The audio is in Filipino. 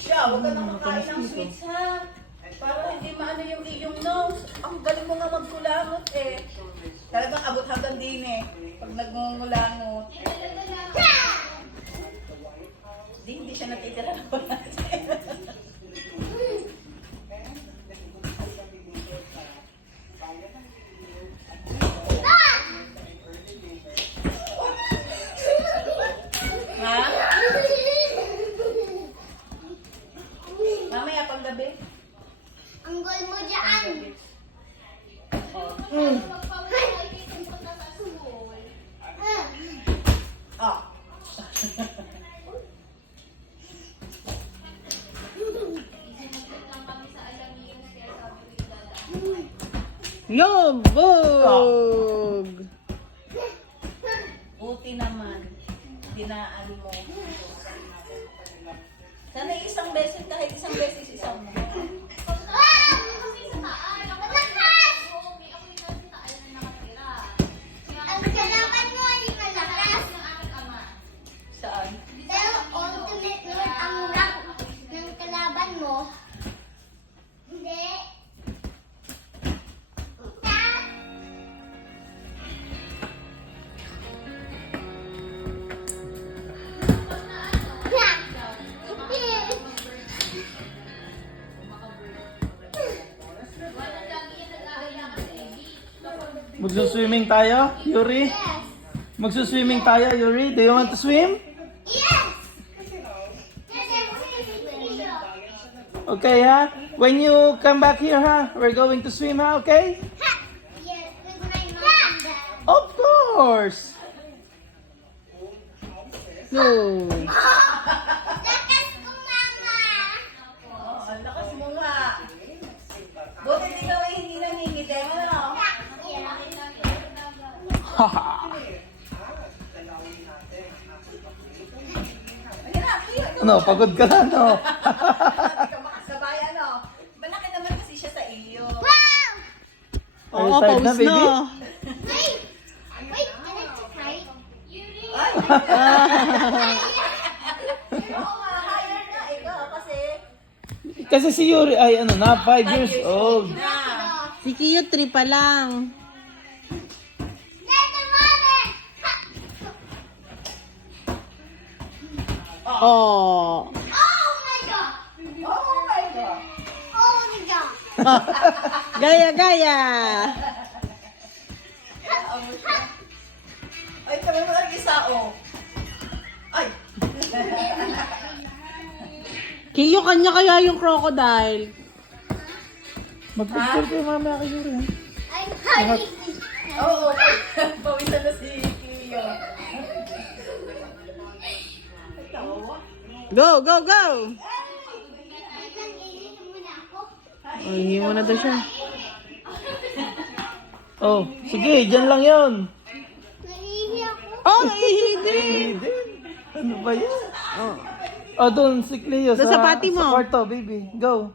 Siya, huwag ka nang makain ng sweets ha. Para hindi maano yung iyong nose. Ang galing mo nga magkulangot eh. Talagang abot hanggang din eh. Pag nagmungulangot. Hindi siya natitira na wala siya. Ha? Mamaya pang gabi. Ang goal mo dyan. Ah. Lobog! Buti naman. Dinaan mo. Sana isang beses, kahit isang beses isang mo. Ang kalaban mo ay malakas. Saan? Pero ultimate Lord ang rank ng kalaban mo. Hindi. Magsuswimming tayo, Yuri? Yes. Magsuswimming tayo, Yuri? Do you want to swim? Yes. Yes, I'm swimming. Okay, ha? When you come back here, ha? We're going to swim, ha? Okay? Yes, with my mom and dad. Of course! No. Lakas ko, mama. Oh, ang lakas mo nga. Buti di ka ay hindi namingiti mo, no? Ayun na, kaya. Ano, pagod ka na, no? Hindi ka makasabay, ano? Malaki naman kasi siya sa iyo. Wow! Are you Oo, tired na, pause baby? na. Wait! Wait, can I just hide? Ay! Oo nga, higher na. Ikaw, kasi... Kasi si Yuri ay ano na, 5 years old. Na. Si Kiyo 3 pa lang. There's the water! Ha! Oh. Oh my god! Oh my God! Oh my god! Gaya, gaya. Ay, kami mo lang isa, oh. Ay! Kiyo, kanya kaya yung crocodile. Mag-picture kayo mamaya kay Yuri, ha? I'm hiding! Oo, pawisan na si Kiyo. Go, go, go. Iinom muna ako. Oh, hindi mo na daw siya. Oh, sige, dyan lang yon. Naiihi ako. Oh, naihi din. Ano ba yan? Oh. Oh, doon si Cleo Doon sa pati mo. Sa kwarto, baby. Go.